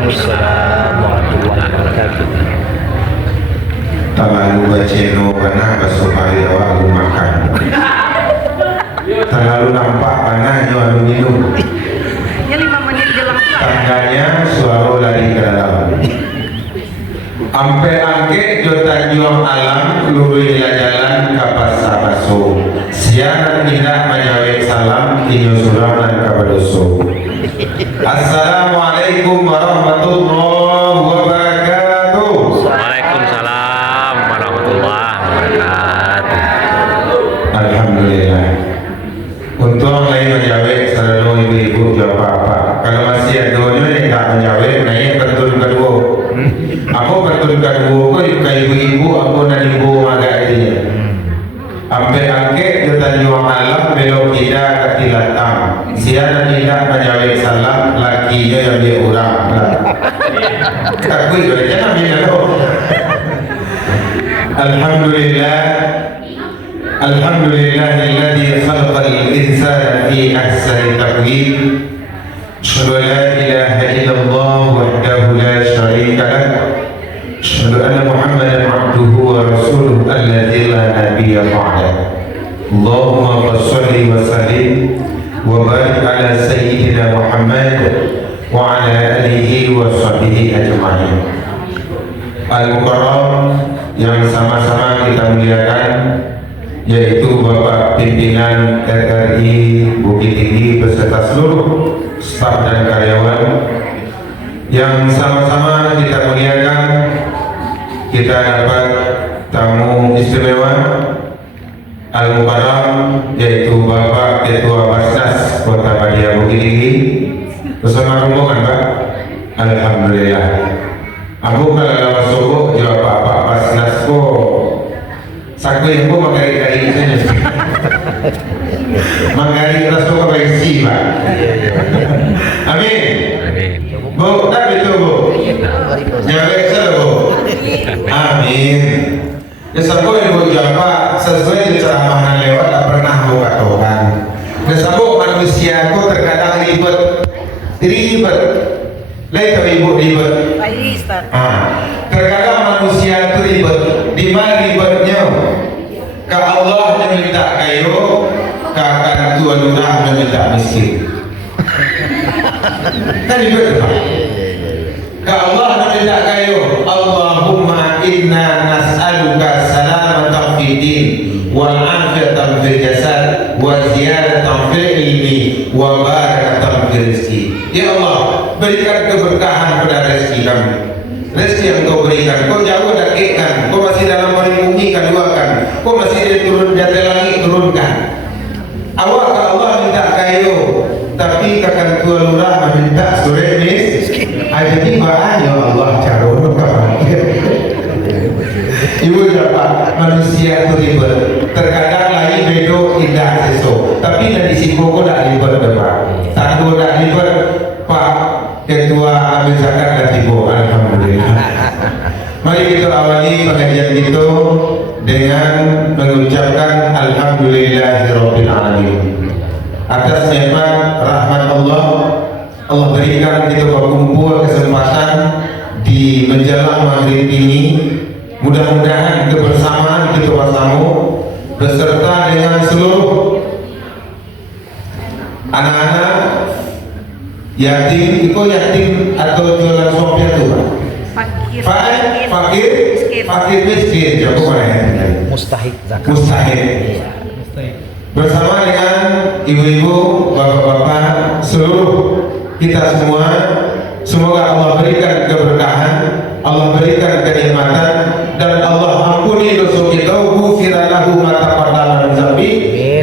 Waalaikumsalam warahmatullahi wabarakatuh. Terlalu baceno karena basupari aku makan. Terlalu nampak karena jual minum. Ya 5 menit jelang pulang. Tangganya suara lari ke dalam. Ampe angke jota juang alam lurui jalan kapas sabaso. Siang tidak menjawab salam inyo suraman kabadoso. Assalamualaikum warahmatullahi wabarakatuh. Waalaikumsalam warahmatullahi wabarakatuh. Alhamdulillah. Untung lain menjawab selalu ibu-ibu jawab apa. Kalau masih ada yang tak menjawab, naik betul kedua. Aku betul kedua, aku ibu-ibu, aku dan ibu agak ini. Sampai angke kita jual malam belok tidak ketilatang. Siapa tidak menjawab salam lakinya yang dia urang. Aku itu jangan bilang. Alhamdulillah. Alhamdulillahilladzi khalaqal insana fi ahsani taqwim. Asyhadu an la ilaha illallah wahdahu la syarika lah. Asyhadu anna Muhammadan abduhu wa rasuluhu alladzi la nabiyya ba'dah. Allahumma shalli wa sallim wa barik ala sayyidina Muhammad wa ala alihi wa sahbihi ajma'in. Al-Mukarram yang sama-sama kita muliakan, yaitu Bapak Pimpinan RRI Bukit Tinggi beserta seluruh staf dan karyawan yang sama-sama kita muliakan. Kita dapat tamu istimewa Al-Mukarram, yaitu Bapak Ketua Basnas Kota Badia Bukit Tinggi bersama rombongan, Pak. Alhamdulillah. Aku kalau lewat subuh jawab Bapak Basnas kok sakit aku mengari-gari saja. Mengari rasul kebaisi, Pak. Amin. Amin. Bu, tak betul Bu. Jawab saya Bu. Amin. Nesabo ibu jawab sesuai ceramah lewat tak pernah aku katakan. Nesabo manusia aku terkadang ribet. Lain tahu ibu ribet. Baik, Ustaz. Terkadang manusia itu ribet. Di mana ribetnya? Ke Allah meminta kayu, ke akan Tuhan lurah meminta miskin. Kan ribet Pak? Ke Allah meminta kayu, Allahumma inna nas'aluka salamatan fid din wal afiyatan fil jasad wa ziyadatan fil ilmi wa barakatan fil rizki. Ya Allah, berikan keberkahan pada rezeki kami. Rezeki yang kau berikan, kau jauh dakikkan, kau masih dalam bumi keluarkan, kau masih turun dari langit turunkan. Awak ke Allah minta kayu, tapi kakak tua lurah meminta sore miskin. Jadi bahan ya Allah carun kapan? Ibu dapat manusia itu ribet. Terkadang lagi bedo indah seso, tapi dari siku kau tak ribet Pak. Satu tak ribet Pak Ketua ambil zakat dan ibu. Alhamdulillah. Mari kita awali pengajian itu dengan mengucapkan Alhamdulillahirabbil alamin. Atas nikmat rahmat Allah, Allah berikan kita berkumpul kesempatan di menjelang maghrib ini. Mudah-mudahan kebersamaan kita bersama beserta dengan seluruh anak-anak yatim, itu yatim atau jualan sopir itu Pak? Fakir miskin, jauh mana? Mustahik zakat. Mustahik. Bersama dengan ibu-ibu, bapak-bapak, seluruh kita semua, semoga Allah berikan keberkahan, Allah berikan kenikmatan, dan Allah ampuni dosa kita, ghufira lahu ma taqaddama min dzambi,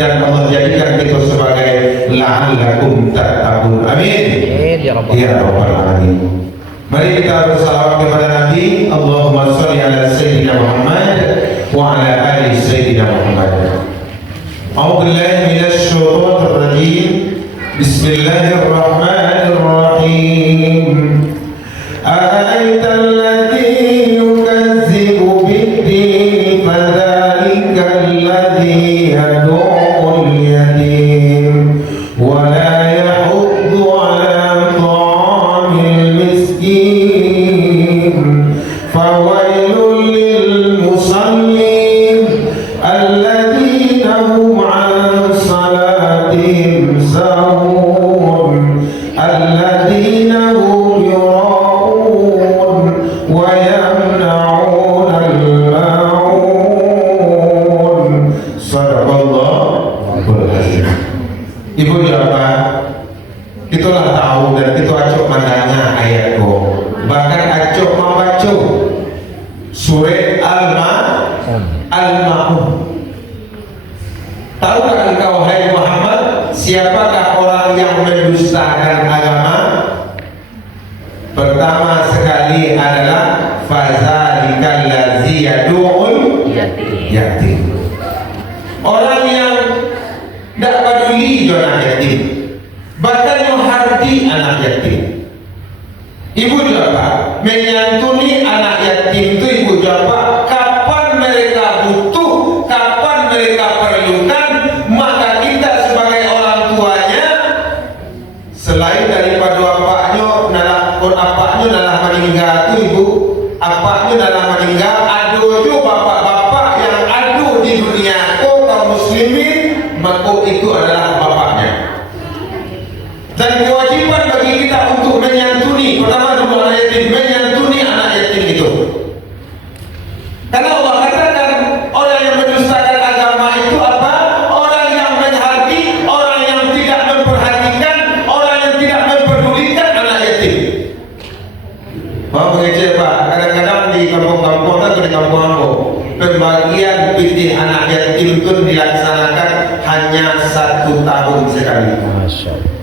dan Allah jadikan kita sebagai la'allakum tattaqun. Amin. Ya rabbal alamin. Mari kita bersalawat kepada Nabi. Allahumma sholli ala sayyidina Muhammad wa ala ali sayyidina Muhammad. A'udzu billahi minasy syaithanir rajim. Bismillahirrahmanirrahim. Ara'aital ladzi yukazzibu bid-din fadzalikal ladzi yad'ul yatim wa la yahuddu 'ala ta'amil miskin. alladzina hum yura'un wa yamna'una al-ma'un. Sadaqallahul azim. Ibu Bapak, itulah tahu dan itu acok mandangnya ayatku. Bahkan acok membaca surat Al-Ma'un. Tahukah engkau hai Muhammad, siapakah orang yang mendustakan agama? Pertama sekali adalah fazalikal ladzi yad'ul yatim. Orang yang tidak peduli dengan yatim, bahkan yang hardi anak yatim. Ibu Bapak menyantuni anak yatim itu, Ibu Bapak, kapan mereka butuh, kapan mereka perlukan, maka kita sebagai orang tuanya, selain daripada apaknya dalam meninggal itu Ibu, apaknya dalam meninggal, ada juga bapak-bapak yang ada di dunia kaum muslimin, maka itu adalah bapaknya. Dan kewajiban bagi kita untuk menyantuni, pertama dulu anak yatim, menyantuni anak yatim itu. Karena Allah katakan orang yang mendustakan agama itu apa? Orang yang menghati, orang yang tidak memperhatikan, orang yang tidak memperdulikan anak yatim. Mengecek Pak, kadang-kadang di kampung-kampung atau di kampung-kampung, pembagian pilih anak yatim itu dilaksanakan hanya 1 tahun sekali. Masya Allah.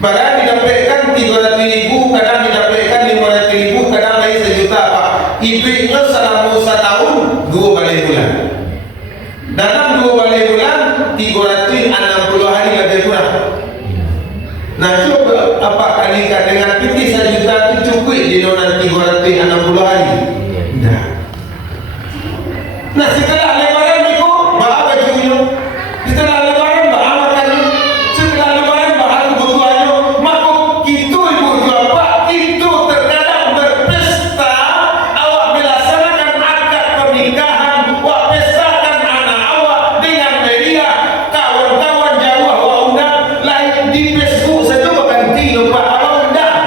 Bahkan didapatkan 300.000, kadang didapatkan 500.000, kadang lagi 1 juta Pak. Ibunya selama 1 tahun 2 kali bulan. Dalam 2 kali bulan 360 hari lebih kurang. Nah coba apa kalikan dengan pilih 1 juta itu cukup di dalam 360 hari. Nah setelah lebaran itu bawa bajunya, setelah lebaran bawa makannya, setelah lebaran bawa kebutuhannya, maka itu Ibu Bapak itu terkadang berpesta, awak melaksanakan akad pernikahan, awak pestakan anak awak dengan media, kawan-kawan jauh awak undang, lain di Facebook saja berganti Pak, awak undang.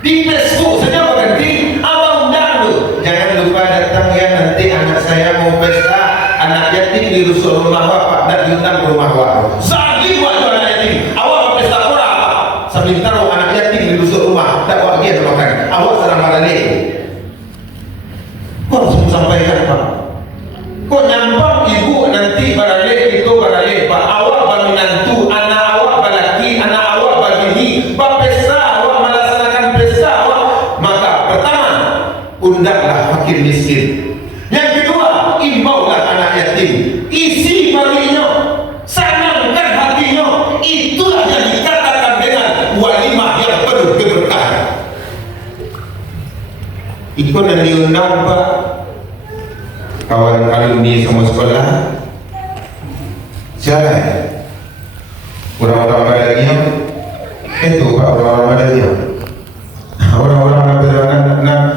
Di Facebook saja berganti, awak undang tu. Jangan lupa datang ya, nanti anak saya mau pesta, anak yatim di rusun rumah bapak dan diundang ke rumah bapak. Sagi buat anak yatim, awak mau pesta orang apa? Sambil taruh anak yatim di rusun rumah, tak awak dia makan. Awak serang balik. Kau harus sampaikan Pak. Kau nyampang ibu nanti balik itu balik Pak. Awak baru nantu, anak awak balaki, anak awak bagini, Pak pesta awak melaksanakan pesta awak. Maka pertama, undanglah fakir miskin. Yang kedua, imbaulah anak yatim. Isi perutnya, senangkan hatinya. Itulah yang dikatakan dengan walimah yang penuh keberkahan. Ikut dan diundang Pak, kawan alumni semua sekolah. Siapa? Orang-orang Madania. Itu Pak, orang-orang Madania. Orang-orang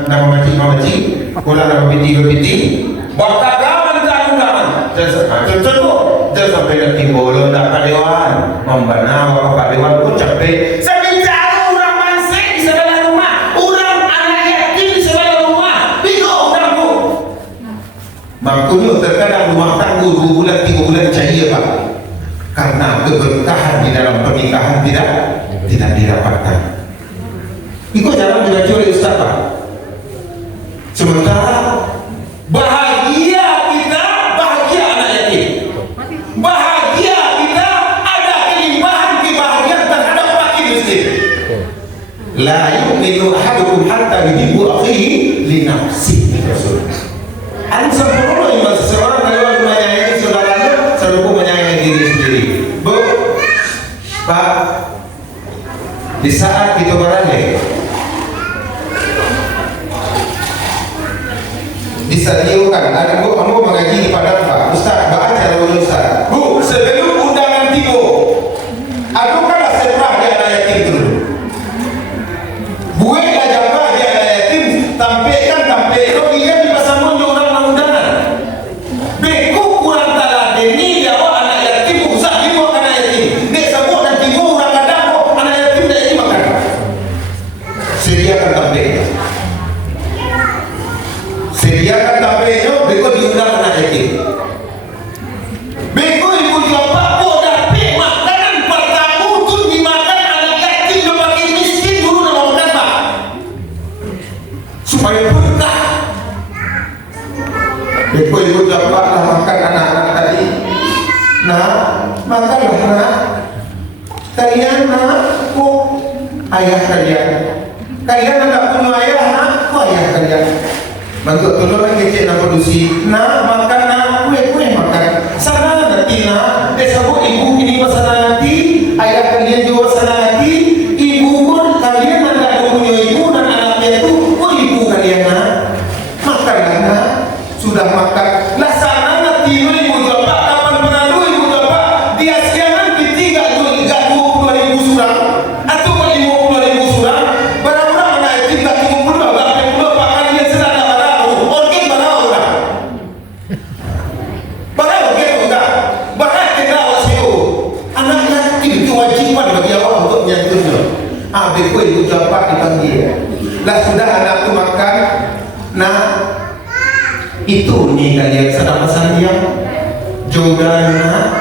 nak macik-macik, orang nak binti-binti, bakal kawan kawan. Contoh, jangan sampai nanti bolong tak Pak Dewan, membana Pak Dewan pun capek. Saya bicara orang mansek di sebelah rumah, orang anak yatim di sebelah rumah, bingung orang tu. Makanya terkadang rumah tangga 2 bulan 3 bulan cair Pak, karena keberkahan di dalam pernikahan tidak didapatkan. Ikut jalan juga curi Ustaz Pak. Sementara bahagia kita, bahagia anak yatim, bahagia kita ada kelimpahan kebahagiaan terhadap fakir miskin. La yu'minu ahadukum hatta yuhibbu akhihi li nafsihi. Anda sempurna iman seseorang kalau menyayangi saudaranya serupa menyayangi diri sendiri. Bu, Pak, di saat itu barangnya disediakan, ada Bu, kamu mengaji di Padang Pak, Ustaz, baca dulu Ustaz. Bu, sebelum undangan tiba, adukanlah seprah di anak yatim dulu. Buatlah jambah di anak yatim, tampilkan dia di pasar munjung orang undangan. Beku kurang talah deni dia anak yatim, usah dibuat anak yatim. Dia sebut dan tiba orang kadang anak yatim ayah kalian. Kalian anak punya ayah, aku ayah kalian. Bantu tolong kecil nak produksi. Nak makan, nak kue makan. Sana nanti nak. Dia sebut ibu ini sana nanti. Ayah kalian juga sana nanti. Ibu pun kalian nak punya ibu dan anaknya itu. Oh ibu kalian nak. Makanlah nak. Sudah makan. Lah sana nanti ibu bapak kapan pernah ibu bapak dia siangan ketiga juga 20.000 surang atau 50.000 surang. Barang-barang anak itu tak 50 berapa puluh pakai dia sedang barang. Organ barang orang. Barang organ orang. Barang kita wasio. Anak yatim itu wajiban bagi awak untuk menyentuhnya. Betul ibu bapak dipanggil. Lah sudah anak tu makan. Nah itu nih kalian sedang pesan dia jodohnya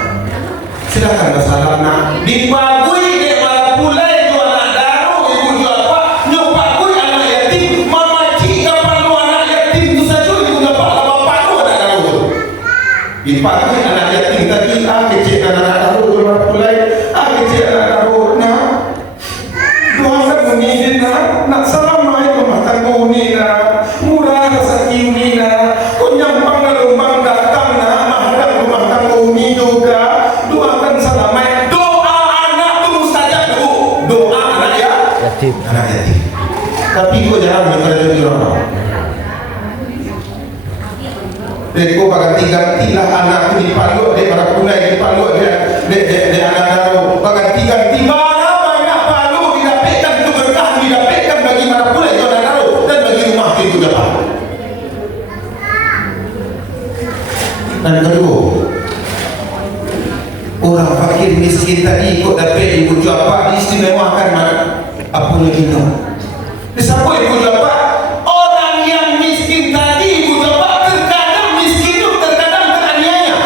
silakan masalah nak dipagui dia malah pulai jual anak daru ibu jual apa nyopagui anak yatim mama cika perlu anak yatim itu saja ibu dapat lama paru anak daru dipagui anak yatim tadi kecil anak daru jual pulai kecil anak daru nak doa bunyi nak salam mai rumah tangga ini nak murah rasa ini nak nyambang gelombang datang nak menghadap rumah tangga umi juga doakan salamai doa anak tu mustajab tu doa anak ya Yatim. anak yatim tapi kau jangan mengerti orang deko ganti-gantilah anak tu dipaluk dia para punai dipaluk dia anak daru ganti-ganti mana banyak palu didapatkan tu berkah didapatkan bagi para punai itu anak daru dan bagi rumah itu juga. Dan kedua, orang fakir miskin tadi ikut dapat ibu japa diistimewakan apa lagi tu? Siapa ibu japa? Orang yang miskin tadi ibu japa terkadang miskin itu terkadang teraniaya.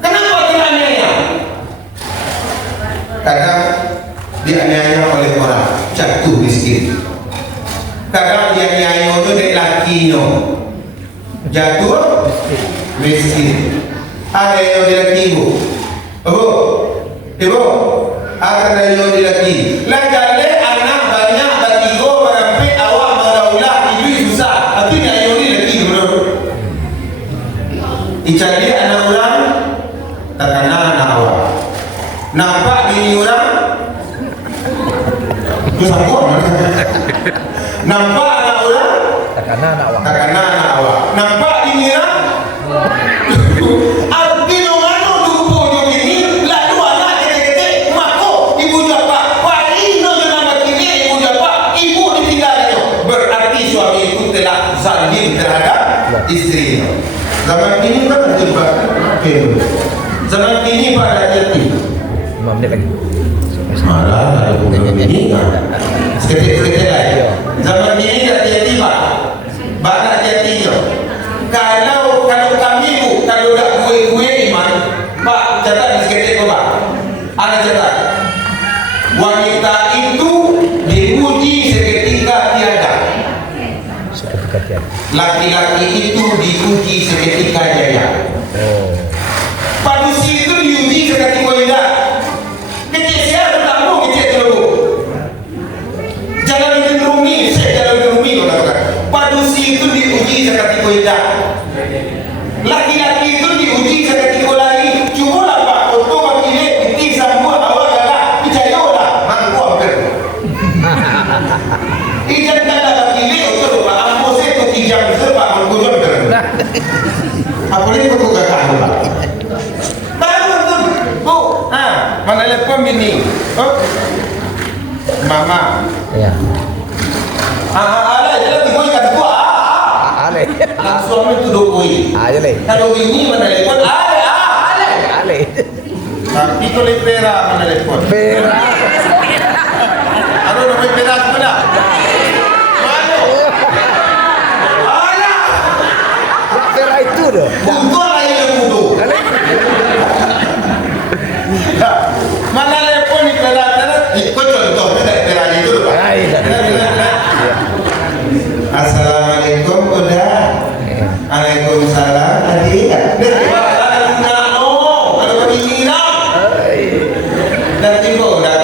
Kenapa teraniaya? Kadang dianiaya oleh orang jatuh miskin. Kadang dianiaya itu dari lakinya jatuh miskin. Ada yang dilaki ibu akan ada yang dilaki lagale anak banyak batigo barampe awak madaulah itu susah artinya yang dilaki bro icari anak orang terkena anak awak nampak bini orang itu sanggup nampak anak orang Takana anak awak. terkena anak awak nampak bini orang artinya ngano dupo yung ini lalu anak kete-kete mako ibu japa palino yung nama kini ibu japa ibu ditinggalnya berarti suami itu telah zalim terhadap istrinya. Zaman ini kan coba zaman ini pada yatim 5 menit lagi. malah ada program ini seketik-seketik lagi zaman ini tak yatim banyak yatimnya. Kalau kami bu, kalau tak gue iman, Pak catat di seketik Pak. Ada catat. Wanita itu diuji seketika tiada. Seketika tiada. Laki-laki itu diuji seketika jaya. Oh. Padusi itu diuji seketika indah. Kecil siapa bertanggung kecil dulu. Jangan bikin rumi, saya jangan bikin rumi kalau katakan. Padusi itu diuji seketika indah. Laki-laki itu diuji seketika lain. Cuma lah Pak, untuk wakilnya itu sambut awal gagak dicayolah mangku hampir. Ijan kata wakilnya untuk Pak, ambo saya itu ijam sebab mangku hampir. Apa ini kau gagak Pak? Baru tu, bu, mana lepon bini? Mama. Ya. Ada jelas tu kau ikan tua. Ale. Suami itu doi. Ale. Kalau ini mana lepon? Ale. Tapi kalau pera mana lepon? Pera. Aduh, namanya pera mana? Mana? Ada. Pera itu dah. Buntu lagi yang buntu. Mana lepon ni pera? Ikut contoh pera itu Pak. Assalamualaikum udah. Waalaikumsalam tadi ya. Nanti kok udah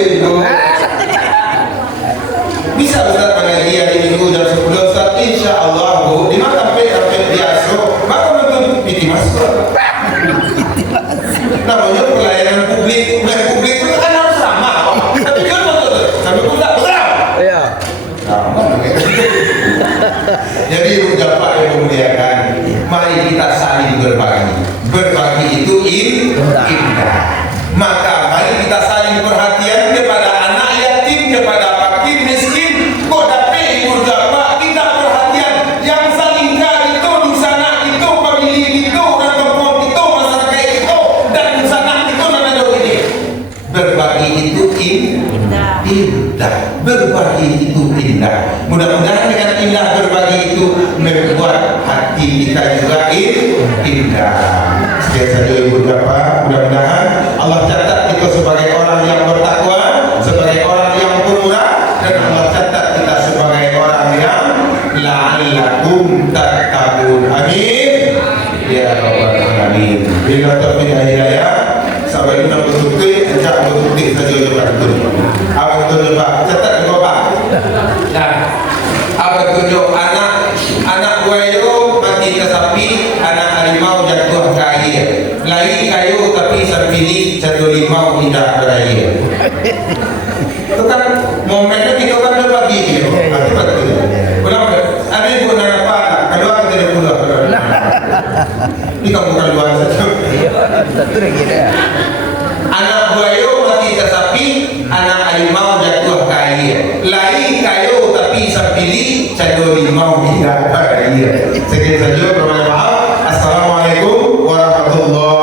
Ibu. Bisa Ustaz mengaji hari Minggu jam 10 Ustaz? Insya Allah Bu. 5 sampai biasa. Maka betul piti masuk. Namanya pelayanan publik. Pelayanan publik itu kan harus ramah. Tapi kan betul. Sampai pun tak betul. Iya. Jadi Ibu Bapak yang memuliakan, mari kita saling berbagi. Berbagi itu indah. Maka mari kita saling perhatian kepada anak yatim, kepada fakir miskin. Kok dapat Ibu Bapak kita perhatian yang saling kaya itu di sana itu pemilih itu dan kampung itu masyarakat itu dan di sana itu dan ada ini. Berbagi itu indah. Berbagi itu indah. Mudah-mudahan dengan indah berbagi itu membuat hati kita juga indah. Sekian saja Ibu Bapak. Mudah-mudahan Allah catat kita sebagai orang yang bertakwa, sebagai orang yang pemurah, dan Allah catat kita sebagai orang yang la'allakum tattaqun. Amin. Ya Rabbal Alamin. Bila taufiq hidayah sampai kita betul-betul ajak betul-betul saja juga betul. Apa betul Pak? Catat juga Pak. Nah, apa betul anak buaya mati ke sapi, anak harimau jatuh ke air. Lari kayu tapi serpili jatuh limau tidak berair. Itu kan momennya kita kan berbagi gitu. Berarti betul. Ulang ada ibu nak apa? Kedua kita tidak pulang. Ini kamu bukan luar saja. Iya, tentu lagi dah. Anak buaya mati ke sapi, anak harimau jatuh ke air. Lari kayu tapi serpili jatuh limau tidak berair. Sekian saja. Bermaaf. Assalamualaikum warahmatullahi